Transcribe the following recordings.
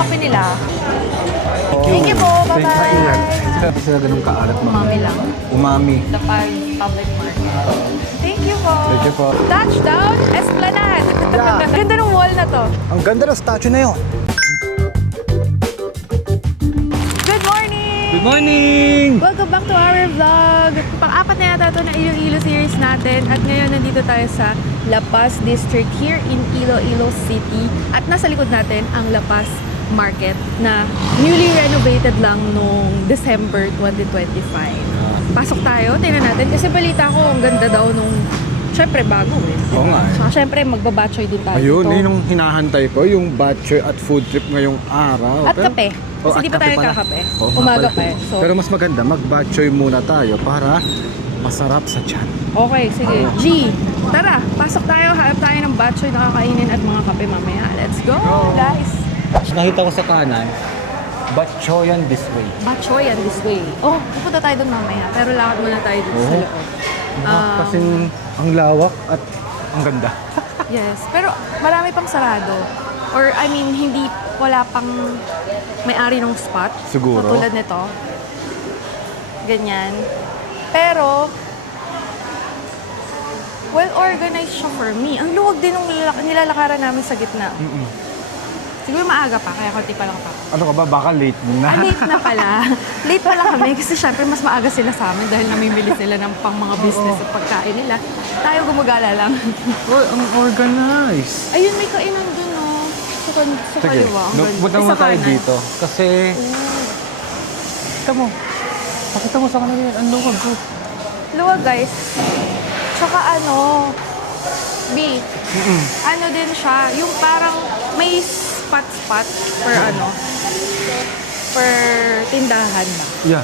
kape nila. Thank you po. Bye-bye. Kasi ganun kaalat mo. Umami lang. Umami. The public market. Thank you po. Thank you po. Touchdown, Esplanade. Ganda ng wall na to. Ang ganda ng statue na yun. Good morning! Good morning! Welcome back to our vlog. Pang-apat na yata ito na Iloilo series natin. At ngayon nandito tayo sa La Paz District here in Iloilo City. At nasa likod natin ang La Paz Market na newly renovated lang noong December 2025. Pasok tayo, tingnan natin. Kasi balita ko, ang ganda daw nung syempre bago eh. Oo nga eh. Saka syempre magbabatchoy din tayo Ayun, dito. yun yung hinahantay ko, yung batchoy at food trip ngayong araw. At kape. Kasi at di pa tayo pala. kakape. Oo nga Umaga pala. pa eh. So, Pero mas maganda, mag-batchoy muna tayo para masarap sa tiyan. okay, sige. G, tara, pasok tayo. Hanap tayo ng batchoy na kakainin at mga kape mamaya. Let's go, guys. Nakita ko sa kanan, batchoyan this way. Batchoy and this way. Oh, pupunta tayo doon mamaya. Pero lakad muna tayo dito sa Oo. loob. Kasing ang lawak at ang ganda. Yes, pero marami pang sarado. Or I mean, wala pang may-ari ng spot. Siguro. Katulad nito. Ganyan. Pero, well organized siya for me. Ang luwag din ng nilalakaran namin sa gitna. Siguro maaga pa, kaya konti pa lang pa. Ano ka ba? Baka late na. Late na pala. Late pa lang kami kasi syempre mas maaga sila sa amin dahil namimili sila ng pang mga business at pagkain nila. Tayo gumagala lang. Oh, ang organized. Ayun, may kainan dun, no? Sa Sige, kaliwa. Ang ganda. punta mo Sa tayo kanan. dito. Kasi, kita mo. Pakita mo sa kanila yan. Ang luwag ko. Luwag, guys. Tsaka ano, B, ano din siya, yung parang may spot per per tindahan ba. Yeah.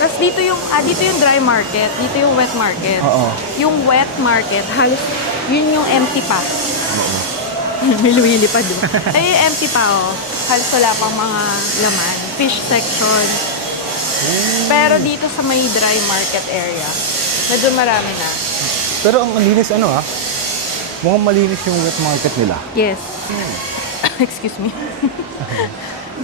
Tapos dito yung dry market, dito yung wet market. Oo. Yung wet market, halos yun yung empty pa. May lumilipad doon. Ay, yung empty pa, oh. Halos wala pang mga laman. Fish section. Pero dito sa may dry market area, medyo marami na. Pero ang malinis mukhang malinis yung wet market nila. Yes. Excuse me.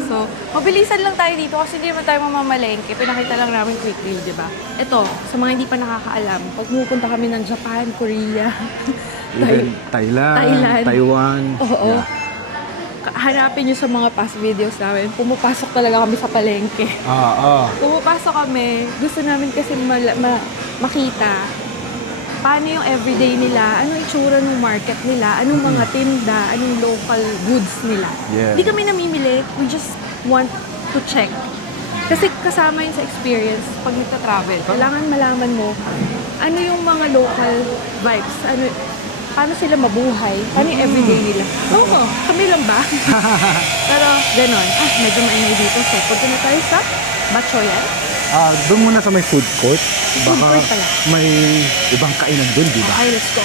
So, mabilisan lang tayo dito kasi hindi naman tayo mamamalengke. Pinakita lang namin quickly, di ba? Ito, sa mga hindi pa nakakaalam, pag pupunta kami ng Japan, Korea, Even Thailand, Taiwan. Oo. Yeah. Hanapin nyo sa mga past videos namin, pumapasok talaga kami sa palengke. Pumapasok kami, gusto namin kasi makita paano yung everyday nila, anong itsura ng market nila, anong mga tinda, anong local goods nila. Yeah. Hindi kami namimili, we just want to check. Kasi kasama yun sa experience pag nagta-travel. Kailangan malaman mo ano yung mga local vibes, paano sila mabuhay, paano yung everyday nila. Oo, kami lang ba? Pero ganon. Medyo maingay dito. So, punta na tayo sa Batchoyan. Doon muna sa may food court. Food Baka court pala. may ibang kainan doon, di ba? Okay, let's go.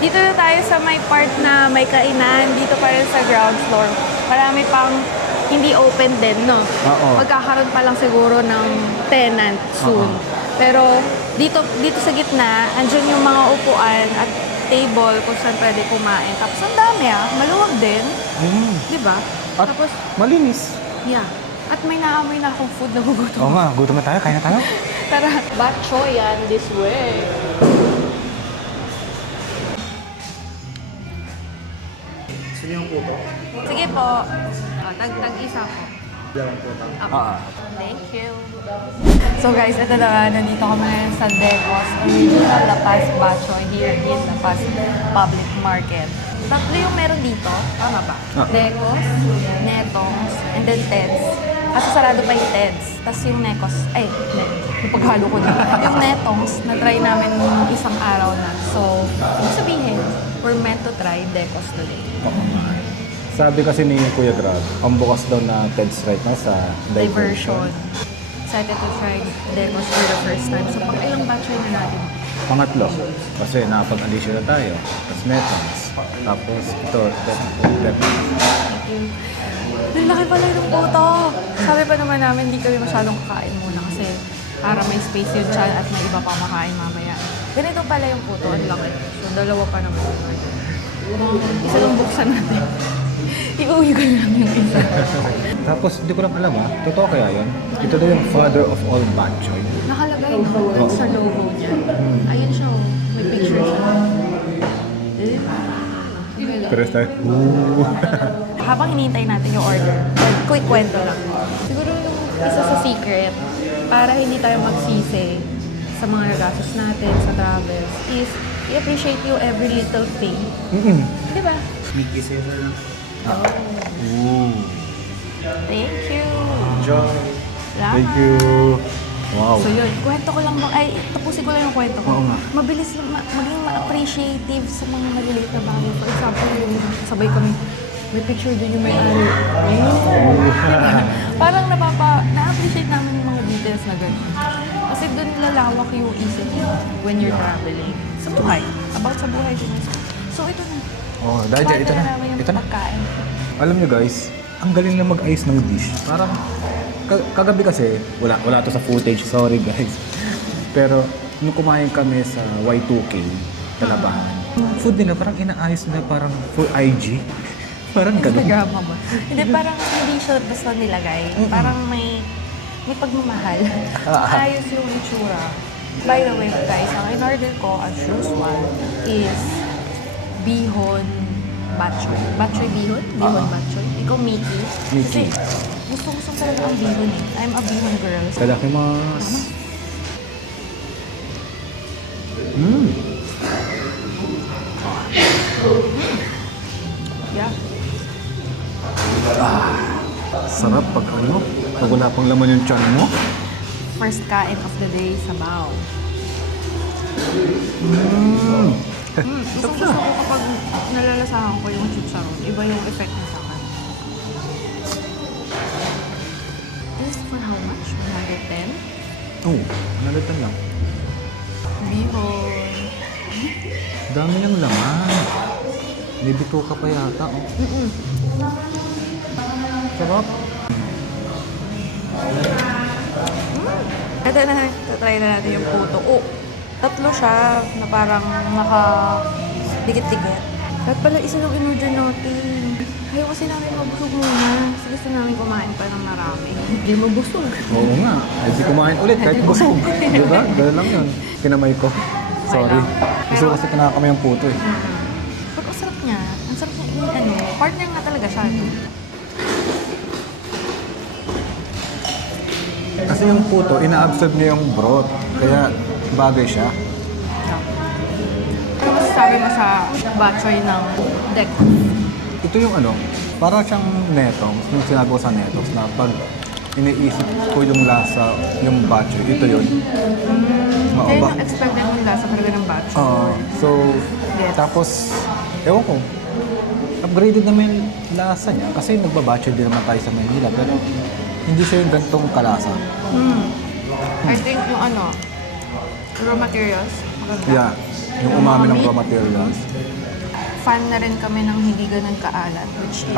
Dito na tayo sa may part na may kainan. Dito pa rin sa ground floor. Marami pang hindi open din, no? Oo. Magkakaroon pa lang siguro ng tenant soon. Pero dito sa gitna, andyan yung mga upuan at table kung saan pwede kumain. Tapos ang dami maluwag din. Di ba? At Tapos, malinis. yeah. At may naamoy na akong food na gugutom. Oo nga, gutom na tayo. Kain na tayo. Tara, Batchoyan this way. Gusto niyo yung puto? Sige po. Tag-isa po. Yan po. Thank you. So guys, ito na, nandito kami ngayon sa Decos Original La Paz Batchoy here in La Paz Public Market. Tatlo yung meron dito, tama ba? Decos, Netons, and then Teds. Kasi sarado pa yung Teds. Tapos yung Necos, yung paghalo ko din. Yung Netons, na-try namin isang araw na. So, ibig sabihin, we're meant to try Decos today. Sabi kasi ni Kuya Grab, ang bukas daw na TEDS right now sa Diversion. Excited to try Decos for the first time. So, pang-ilang batchoy na natin? Pangatlo. Kasi nakapag-addition na tayo. Tapos Metons. Tapos ito, Thank you. Ang laki pala yung puto. Sabi pa naman namin, hindi kami masyadong kakain muna kasi para may space yung chan at may iba pa makain mamaya. Ganito pala yung puto, ang laki. So, dalawa pa naman. Isa lang buksan natin. Iuwi ko lang yung isa. Tapos, hindi ko lang alam totoo kaya yun? Ito daw yung father of all bok choy. Nakalagay no, sa logo niya. Ayun siya, oh. May picture siya. Pero tayo, Habang hinihintay natin yung order, quick kwento lang. Siguro yung isa sa secret, para hindi tayo magsisi sa mga gastos natin sa travels, is i-appreciate you every little thing. Di ba? Mickey Saver lang. Ooh. Thank you! Enjoy. Salamat. Thank you. Wow. So yun, kwento ko lang, tapusin ko lang yung kwento ko. Oo nga. Mabilis lang, maging appreciative sa mga maliliit na bagay. For example, yung sabay kami, may picture dun yung may-ari. Parang na-appreciate namin yung mga details na gano'n. Kasi dun lalawak yung isip mo when you're traveling. Sa buhay. About sa buhay din. So ito na. Oh, dahil dyan, ito na. namin yung Ito na. pagkain. Alam nyo guys, ang galing na mag-ayos ng dish. Parang, kagabi kasi, wala to sa footage, sorry guys. Pero, nung kumain kami sa Y2K, Talabahan, food nila parang inaayos nila parang for IG. Parang ganun. Instagram ba? Hindi, parang hindi siya basta nilagay. Parang may pagmamahal. Ayos yung itsura. By the way, guys, ang in-order ko as usual is bihon batchoy. Batchoy bihon? Bihon batchoy. Ikaw, Mickey. Mickey. Kasi gusto talaga ang bihon eh. I'm a bihon girl. Tadakimasu. Yeah. Sarap pag pag wala pang laman yung tiyan mo. First kain of the day, sabaw. Gusto ko kapag nalalasahan ko yung chicharon, iba yung effect niya sa akin. This is for how much? 110? Oo, nalatan lang. Bihon. Dami niyang laman. May bito ka pa yata. Oh. Sarap. Ito na, try na natin yung puto. Oh, tatlo siya na parang dikit-dikit. At pala isa lang in-order natin. Ayaw kasi namin mabusog muna. Kasi gusto namin kumain pa ng marami. Hindi mabusog. Oo nga. Ay, di kumain ulit kahit busog. Diba? Ganun lang yun. Kinamay ko. Sorry. Gusto Pero- kasi tinaka kami yung puto eh. Pero ang sarap niya. Ang sarap niya partner nga talaga siya. Kasi yung puto, ina-absorb niya yung broth. Kaya bagay siya. Ano masasabi mo sa batchoy ng deck? Ito yung para siyang netong. Yung sinabi ko sa netong na pag iniisip ko yung lasa, yung batchoy, ito yun. Kaya yung expected mong lasa talaga ng batchoy. So, Yes. tapos, ewan ko, upgraded naman yung lasa niya. Kasi nagbabatchoy din naman tayo sa Manila. Pero hindi siya yung gantong kalasa. I think yung raw materials, maganda. Yeah, yung umami ng raw materials. Fan na rin kami ng hindi ganun kaalat, which is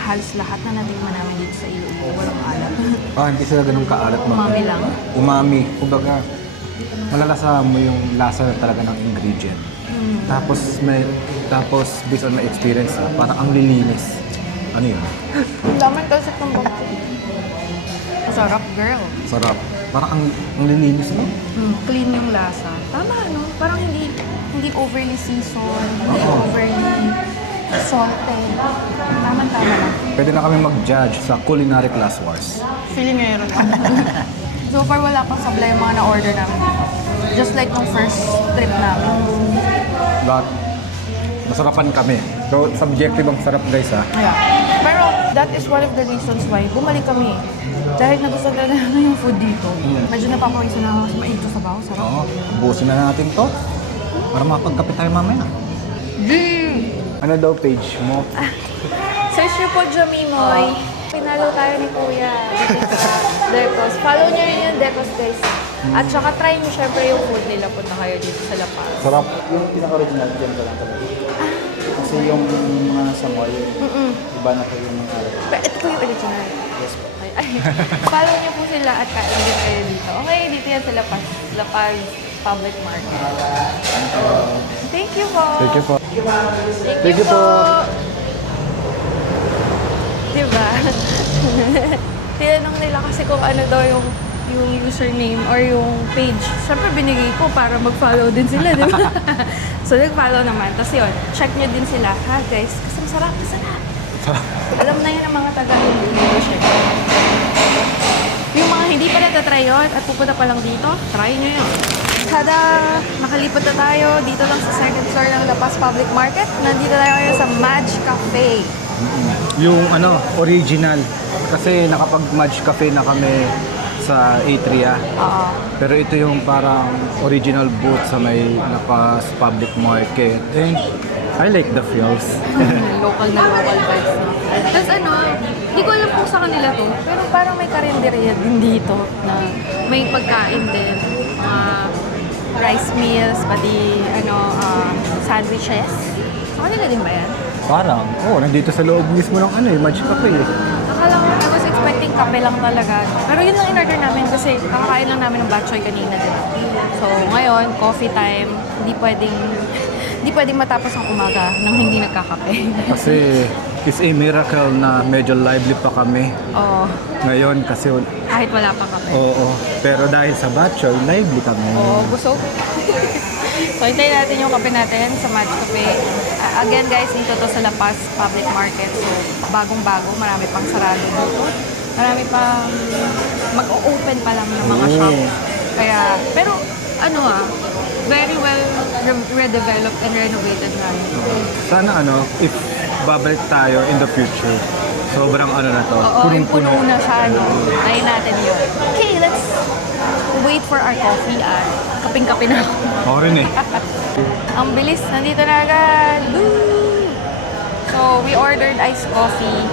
halos lahat na natikman namin dito sa Iloilo, walang alat. Hindi sila ganun kaalat. Umami lang. Umami. Kumbaga, malalasa mo yung lasa talaga ng ingredient. Tapos based on my experience, parang ang lilinis. Ano yun? Ang daming talsik ng bakit. Sarap, girl. Sarap. Parang ang lilinis, no? Clean yung lasa. Tama, Parang hindi overly seasoned, hindi overly salted. Tama-tama lang. Pwede na kami mag-judge sa culinary class wars. Feeling ngayon ako. So far, wala pang sablay yung mga na-order namin dito. Just like nung first trip namin. But, masarapan kami. So, subjective ang sarap guys ha. Yeah. Pero that is one of the reasons why bumalik kami. Dahil nagustuhan na namin yung food dito. Medyo napapawisa na ako sa maito sa baho. Sarap. Oo, busin na natin to. Para makapagkape tayo mamaya. Ano daw page mo? Search niyo po Jamimoy. Pinalo tayo ni Kuya dito sa Decos. Follow niyo rin yung Decos guys. At saka try niyo syempre yung food nila. Punta kayo dito sa La Paz. Sarap. Yung pinaka-original dyan ka lang talaga. Kasi yung mga nasa mall, iba na kayo yung mga Pero ito po yung original. yes po. Ay. Follow niyo po sila at kain din kayo dito. Okay, dito yan sa La Paz. La Paz Public Market. Thank you po. Thank you po. Thank you po. Diba? Tinanong nila kasi kung ano daw yung username or yung page. Siyempre, binigay ko para mag-follow din sila, di ba? So, nag-follow naman. Tapos yun, check nyo din sila. Ha, guys? Kasi masarap. Alam na yun ang mga taga-Indo, syempre. Yung mga hindi pa natatry yun at pupunta pa lang dito, try nyo yun. Tada! Nakalipat na tayo dito lang sa second floor ng La Paz Public Market. Nandito tayo ngayon sa Madge Cafe. Yung original. Kasi nakapag-Madge Cafe na kami sa Atria. Oo. Pero ito yung parang original booth sa may La Paz Public Market. And I like the feels. Local na local vibes, no? Tapos hindi ko alam kung sa kanila to, pero parang may karinderya din dito na may pagkain din. Rice meals, pati sandwiches. Sa kanila din ba yan? Parang, nandito sa loob mismo ng Madge Cafe. Akala ko, I was expecting kape lang talaga. Pero yun lang in-order namin kasi kakakain lang namin ng batchoy kanina din. So ngayon, coffee time. Hindi pwedeng matapos ang umaga nang hindi nagkakape. Kasi it's a miracle na medyo lively pa kami Oo. ngayon kasi Kahit wala pang kape. oo. Pero dahil sa batchoy, lively kami. Oo, busog. So, hintayin natin yung kape natin sa Madge Cafe. Again, guys, dito to sa La Paz Public Market. So, bagong-bago. Marami pang sarado dito. Marami pang mag-open pa lang ng mga shop. Kaya, pero, very well redeveloped and renovated na yun. Sana if babalik tayo in the future, sobrang na to. Oo, yung puno na siya, Try natin yun. Okay, let's wait for our coffee at kaping-kape na ako. Oo rin eh. Ang bilis, nandito na agad. Woo! So, we ordered iced coffee.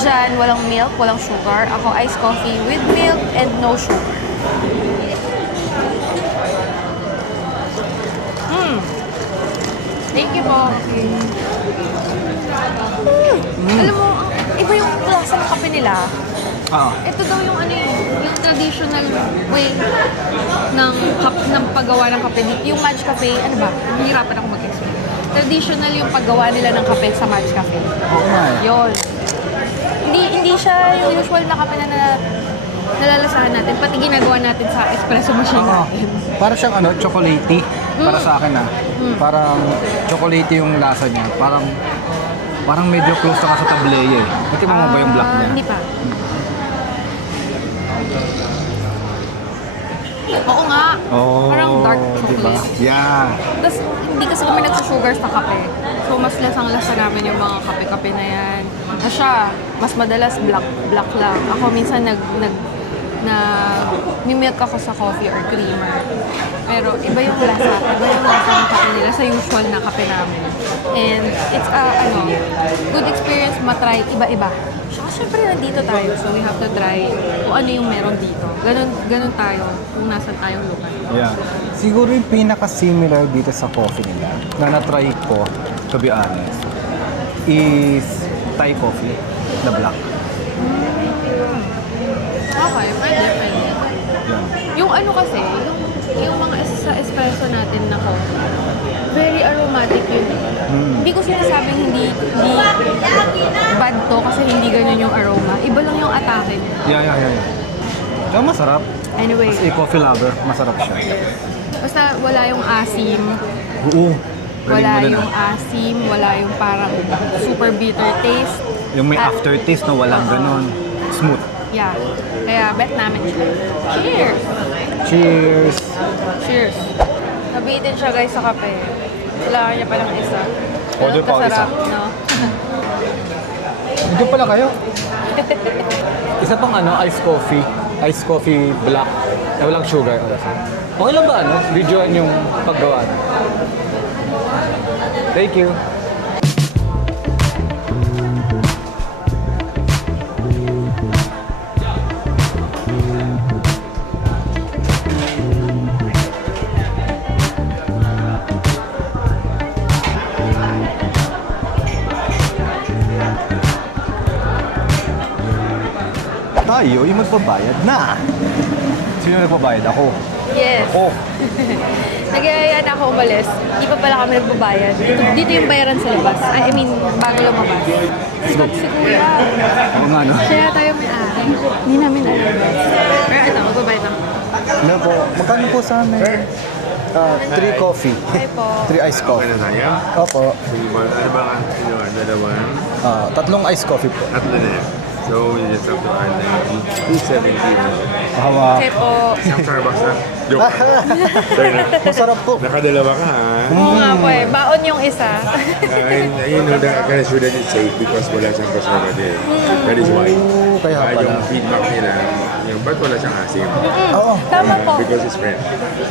Diyan, walang milk, walang sugar. Ako, iced coffee with milk and no sugar. Thank you po. Alam mo, iba yung klase ng kape nila. Oo. Ito daw yung yung traditional way ng paggawa ng kape. Yung Madge Cafe, Hihirapan ako mag-explain. Traditional yung paggawa nila ng kape sa Madge Cafe. Oo nga eh. Yun. Hindi siya yung usual na kape na nalalasahan natin. Pati ginagawa natin sa espresso machine Oo. natin. Para siyang chocolatey. Para sa akin Parang chocolatey yung lasa niya. Parang medyo close na ka sa tableye eh. Buti mo ba yung black niya? Hindi pa. Oo nga. Parang dark diba? chocolate. Yeah. Tapos, hindi kasi kami nagsusugar sa kape. So, mas lasang-lasa namin yung mga kape-kape na yan. Mas madalas black lang. Ako minsan mimilk ako sa coffee or creamer. Pero iba yung lasa ng kape nila sa usual na kape namin. And it's good experience matry iba-iba. Siyempre nandito tayo, so we have to try kung ano yung meron dito. Ganun tayo kung nasan tayong lugar. Yeah. Siguro yung pinaka-similar dito sa coffee nila na na-try ko, to be honest, is Thai coffee, the black. Okay, pwede. Yeah. Yung kasi, yung mga sa espresso natin na coffee, very aromatic yun. Hindi ko sinasabing hindi bad to kasi hindi ganun yung aroma. Iba lang yung atake niya. Yeah. Kaya masarap. Anyway, As a coffee lover, masarap siya. basta wala yung asim, Oo. wala yung asim, wala yung parang super bitter taste. Yung may At- aftertaste na walang ganon. Smooth. Yeah. Kaya bet namin siya. Cheers! Cheers! Cheers! Nabitin siya guys sa kape. Kailangan niya palang isa. Order pa ako isa. Kasarap, no? Doon pala kayo. Isa pang iced coffee. Iced coffee black. Na walang sugar. Okay lang ba videoan yung paggawa? Thank you. Tayo yung magbabayad na. Sino nagbabayad? Ako. Yes. Oh, Nag-iaya na ako umalis. Hindi pa pala kami nagbabayad. Dito yung bayaran sa labas. I mean, bago lumabas. Stop si Kuya. oo nga no. Siya tayo may-ari. Hindi namin alam. Pero ito, magbabayad ako. Ano po? Magkano po sa amin? 3 coffee. Hi po. 3 iced coffee. Ano tayo? Opo. Sige po. Ano ba ang dalawa? 3 iced coffee po. Tatlo na yan. So, you just have to add 270. Hawa. Okay po. Isang Starbucks na. Joke. Sorry na. Masarap po. Nakadalawa ka ha. Oo nga po eh. Baon yung isa. And you know that I can assure that it's safe because wala siyang preservative. That is why. Kaya pala. Yung feedback nila, yung ba't wala siyang asim? Oo. Tama po. Because it's fresh.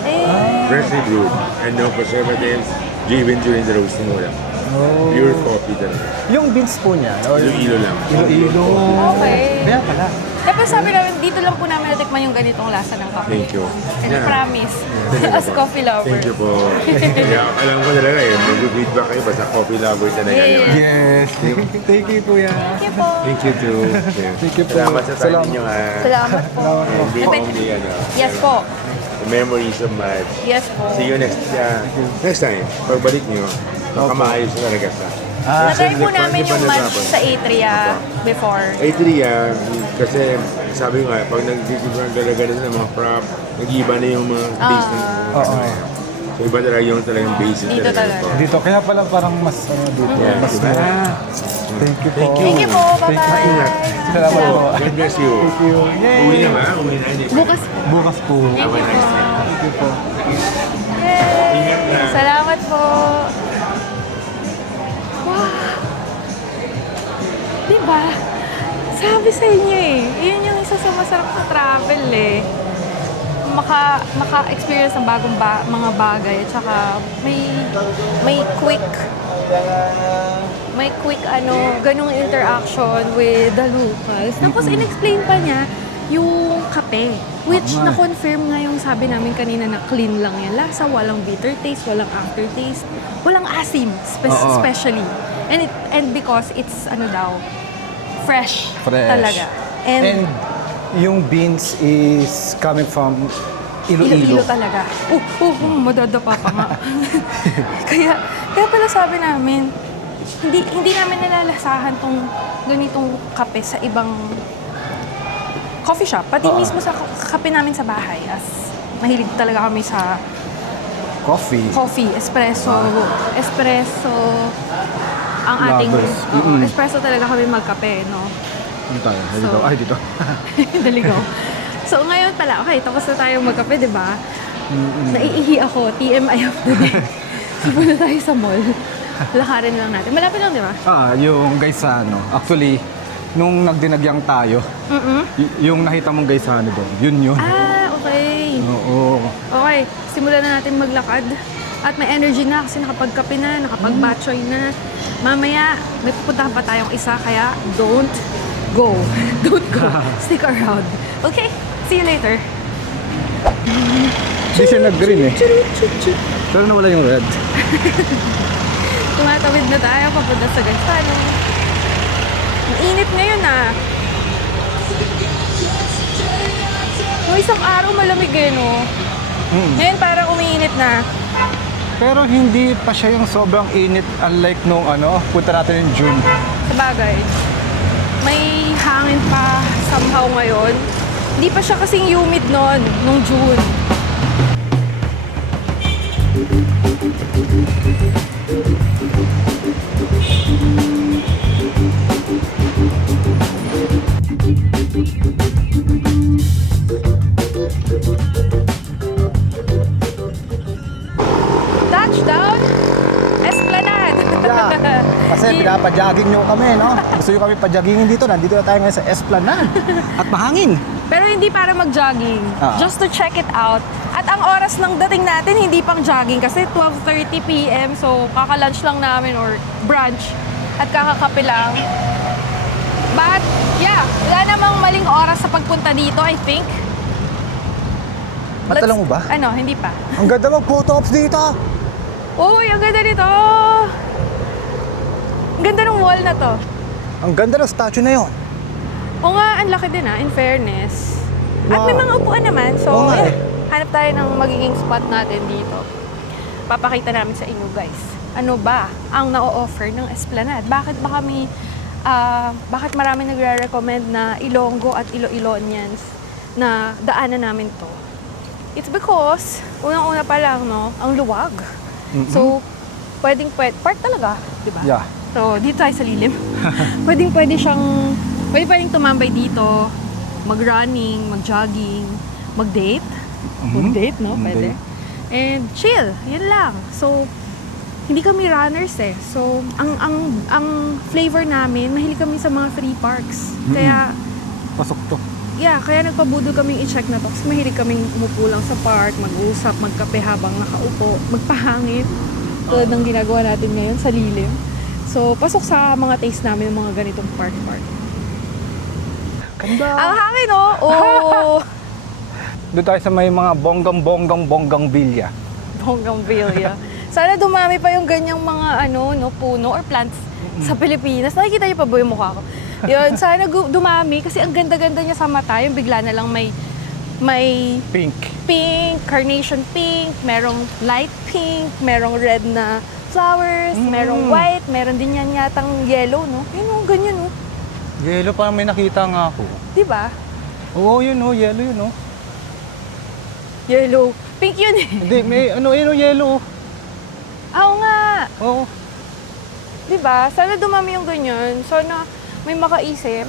Eh, Freshly brewed. And no preservatives driven during the roasting mo lang. Oh. Pure coffee talaga. Yung beans po niya. Ilo-ilo lang. Ilo-ilo. okay. Kaya pala. Tapos sabi namin, dito lang po namin natikman yung ganitong lasa ng kape. Thank you. And I Yeah. promise, as coffee lover. Thank you po. Kaya alam ko talaga eh, mag-feedback kayo basta coffee lover talaga. Yeah. di ba? Yes. Thank you po yan. Thank you po. Thank you too. Thank you po. Salamat sa time Salamat. ninyo ha. Salamat po. Hindi Napet- only ano, Yes po. memories of much. Yes po. See you next time. Pagbalik nyo, makamaayos na talaga sa. Natry po Kasi namin di ba yung match nasabot? sa Atria before. Atria, kasi sabi ko nga, pag nag-different talaga na ng mga prop, nag-iba na yung mga taste ng Oo. So iba talaga yung talagang basic Dito talaga. Dito, kaya pala parang mas dito. Yeah, Mas diba? Thank you po. Thank you po. Bye-bye. Ingat. Salamat po. God bless you. Thank you. Uwi na ba? Uwi na. Hindi pa. Bukas po. Bukas po. Thank you po. Thank you po. Yay! Ingat na. Salamat po. Wow! Diba? Sabi sa inyo eh. Yun yung isa sa masarap sa travel eh. Maka-experience ng bagong mga bagay at saka may quick ganung interaction with the locals. Tapos in-explain pa niya yung kape, which na-confirm nga yung sabi namin kanina na clean lang yan. Lasa, walang bitter taste, walang aftertaste, walang asim, especially. And because it's fresh. Talaga. And yung beans is coming from Ilo-ilo Iloilo. talaga. Madadapa pa nga. kaya pala sabi namin, hindi namin nalalasahan tong ganitong kape sa ibang coffee shop. Pati mismo sa kape namin sa bahay. As mahilig talaga kami sa coffee, espresso ang ating Lovers. espresso talaga kami magkape, no? Dito tayo. So- Dito. Daligaw. So ngayon pala, okay, tapos na tayo magkape, di ba? Naiihi ako, TMI of the day. Punta tayo sa mall. Lakarin lang natin. Malapit lang, di ba? Yung guys sa actually, nung nagdinagyang tayo, yung nakita mong guys sa doon, yun. Ah, okay. Oo. Okay, simulan na natin maglakad. At may energy na kasi nakapagkape na, nakapag-batchoy na. Mamaya, may pupuntahan pa tayong isa, kaya don't go. Don't go. Stick around. Okay, see you later. Hindi siya nag-green eh. Pero nawala yung red. Tumatawid na tayo papunta sa Gansano. Ang init ngayon ah. Nung isang araw malamig eh, no? Ngayon parang umiinit na. Pero hindi pa siya yung sobrang init unlike nung punta natin in June. Sabagay, may hangin pa somehow ngayon. Hindi pa siya kasing humid noon, nung June. Touchdown! Esplanade! Yeah. Kasi pinapajogging nyo kami, no? Gusto nyo kami pajoggingin dito. Nandito na tayo ngayon sa Esplanade. At mahangin. Pero hindi para mag-jogging. Just to check it out. At ang oras ng dating natin, hindi pang jogging kasi 12:30 p.m. So, kaka-lunch lang namin or brunch. At kakakape lang. But, yeah, wala namang maling oras sa pagpunta dito, I think. Matala mo ba? Ano, hindi pa. Ang ganda mag-photo ops dito. Uy, ang ganda nito! Ang ganda ng wall na to. Ang ganda ng statue na yon. O nga, ang laki din in fairness. At may Wow. mga upuan naman, so Oo nga yeah, eh. hanap tayo ng magiging spot natin dito. Papakita namin sa inyo guys. Ano ba ang na-offer ng Esplanade? Bakit ba kami, bakit marami nagre-recommend na Ilonggo at Iloilonians na daanan namin to? It's because, unang-una pa lang, no, ang luwag. So, pwede, park talaga, di ba? Yeah. So, dito tayo sa lilim. Pwedeng tumambay dito, mag-running, mag-jogging, mag-date. Mag-date, no? Pwede. And chill, yun lang. So, hindi kami runners eh. So, ang flavor namin, mahilig kami sa mga free parks. Kaya, Pasok to. yeah, kaya nagpabudol kaming i-check na to. Kasi mahilig kaming umupo lang sa park, mag-usap, magkape habang nakaupo, magpahangin. Tulad ng ginagawa natin ngayon sa lilim. So, pasok sa mga taste namin ng mga ganitong park. Ganda. Ang hangin, oh! Oh! Doon tayo sa may mga bonggang bilya. Bougainvillea. Sana dumami pa yung ganyang mga puno or plants sa Pilipinas. Nakikita niyo pa ba yung mukha ko? Yun, sana dumami kasi ang ganda-ganda niya sa mata. Yung bigla na lang may Pink. carnation pink, merong light pink, merong red na flowers, merong white, meron din yan yatang yellow, no? Yun, ganyan, no? Yellow, parang may nakita nga ako. Di ba? Oo, yun oh, yellow yun oh. Yellow. Pink yun eh. Hindi, may yellow. Oo nga. Oo. Di ba? Sana dumami yung ganyan. Sana may makaisip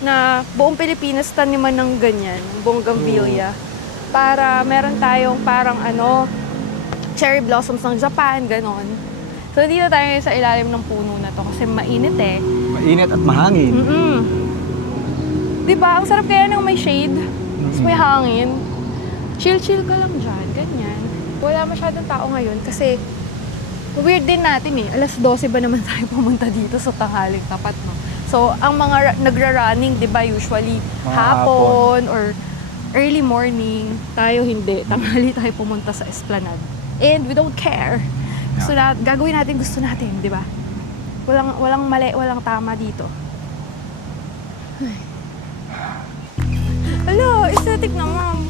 na buong Pilipinas taniman ng ganyan, bougainvillea. Para meron tayong parang cherry blossoms ng Japan, ganon. So dito tayo sa ilalim ng puno na to kasi mainit eh. Mainit at mahangin. Di ba? Ang sarap kaya ng may shade, tapos may hangin. Chill-chill ka lang dyan, ganyan. Wala masyadong tao ngayon kasi weird din natin eh. Alas 12 ba naman tayo pumunta dito sa tanghaling tapat, no? So, ang mga nagra-running, di ba, usually hapon or early morning. Tayo hindi. Tanghali tayo pumunta sa Esplanade. And we don't care. Gagawin natin gusto natin, di ba? Walang mali, walang tama dito. Hello, aesthetic naman.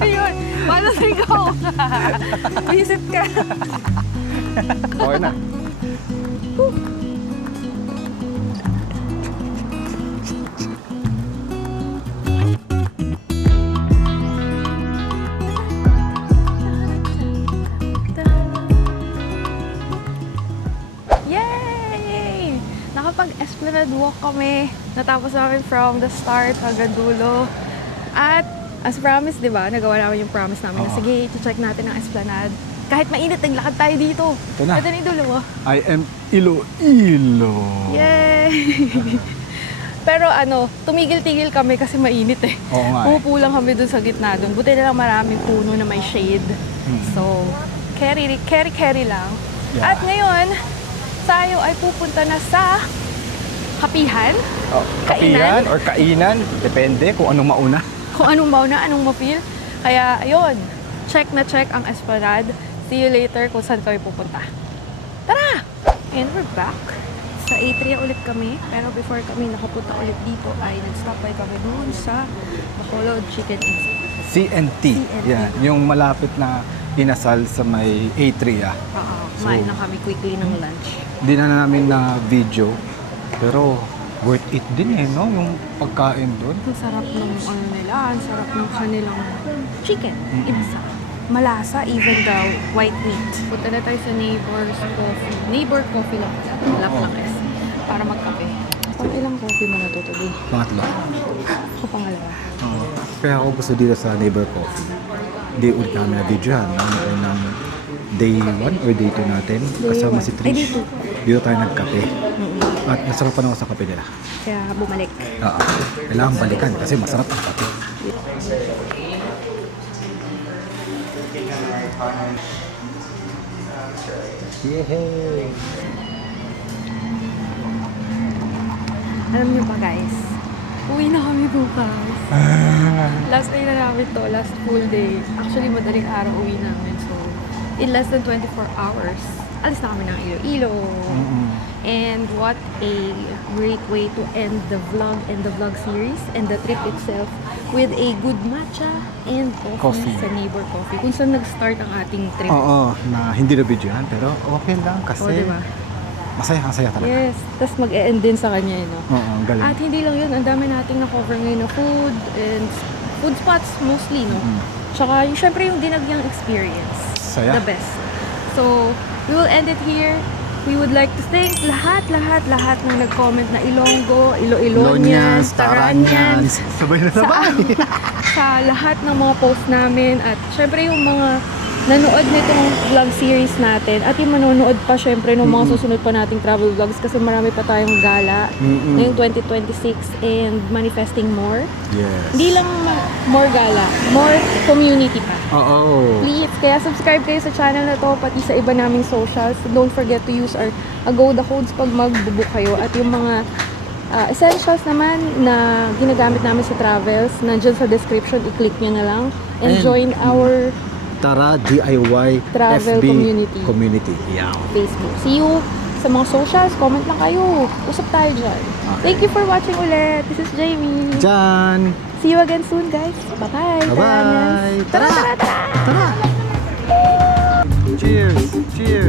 Ayun, paano sigaw ka? Visit ka. Okay na. Yay! Nakapag-Esplanade walk kami. Natapos namin from the start hanggang dulo. At as promised, di ba? Nagawa namin yung promise namin na sige, check natin ang Esplanade. Kahit mainit, naglakad tayo dito. Ito na. Ito na yung dulo. I am Iloilo. Yay! Pero tumigil-tigil kami kasi mainit eh. Oo nga eh. Umupo lang kami dun sa gitna dun. Buti na lang maraming puno na may shade. So, carry lang. Yeah. At ngayon, tayo ay pupunta na sa Kapihan. Kapihan or kainan. Depende kung anong mauna. Kung anong mauna, anong ma-feel. Kaya, ayun, check na check ang Esplanade. See you later kung saan kami pupunta. Tara! And we're back. Sa Atria ulit kami, pero before kami nakapunta ulit dito ay nag-stop by kami doon sa Bacolod Chicken Inn. CNT. Yan, yung malapit na inasal sa may Atria. Kumain na kami quickly ng lunch. Hindi na namin na video, pero worth it din eh, no? Yung pagkain doon. Ang sarap ng nila, ang sarap ng kanilang chicken. Insa. Malasa, even the white meat. Punta na tayo sa Neighbor's Coffee. Neighbor Coffee lang. Laplakes. Para magkape. Pang ilang coffee mo na to today? Pangatlo. Ako pangalawa. Kaya ako gusto dito sa Neighbor Coffee. Hindi ulit namin na videohan. Ano ng day 1 or day 2 natin. Kasama si Trish. Ay, day 2. Dito tayo nagkape. At masarap pa naman sa kape nila. Kaya bumalik. Kailangan balikan kasi masarap ang kape. Yehey! Alam niyo ba guys, uwi na kami bukas. Last day na namin to, last full day. Actually, madaling araw uwi namin. So, in less than 24 hours, alis na kami ng Iloilo. And what a great way to end the vlog and the vlog series and the trip itself. with a good matcha and coffee, Coffee. sa Neighbor Coffee. Kung saan nag-start ang ating trip. Oo, na hindi na videohan, pero okay lang kasi O, diba? masaya talaga. Yes. Tapos mag-e-end din sa kanya, no? Oo, ang galing. At hindi lang yun, ang dami nating na-cover ngayon na food and food spots mostly, no? Tsaka, syempre yung dinagyang experience. Saya. The best. So, we will end it here. We would like to thank lahat na nag-comment na Ilonggo, Iloilonians, Taranians, Sabay na sabay. sa lahat ng mga post namin at syempre yung mga nanood nitong vlog series natin at yung manonood pa syempre ng mga susunod pa nating travel vlogs kasi marami pa tayong gala ngayong 2026 and manifesting more. Yes. Hindi lang more gala, more community pa. Oo. Please, kaya subscribe kayo sa channel na to pati sa iba naming socials. Don't forget to use our Agoda codes pag mag-book kayo at yung mga essentials naman na ginagamit namin sa travels, nandyan sa description, i-click nyo na lang and join our Tara DIY Travel FB community. Yeah. Facebook. See you sa mga socials, comment lang kayo. Usap tayo dyan. Thank you for watching ulit. This is Jamie. Jan. See you again soon, guys. Bye-bye. Bye-bye. Taranians. Tara, tara, tara! Cheers. Cheers.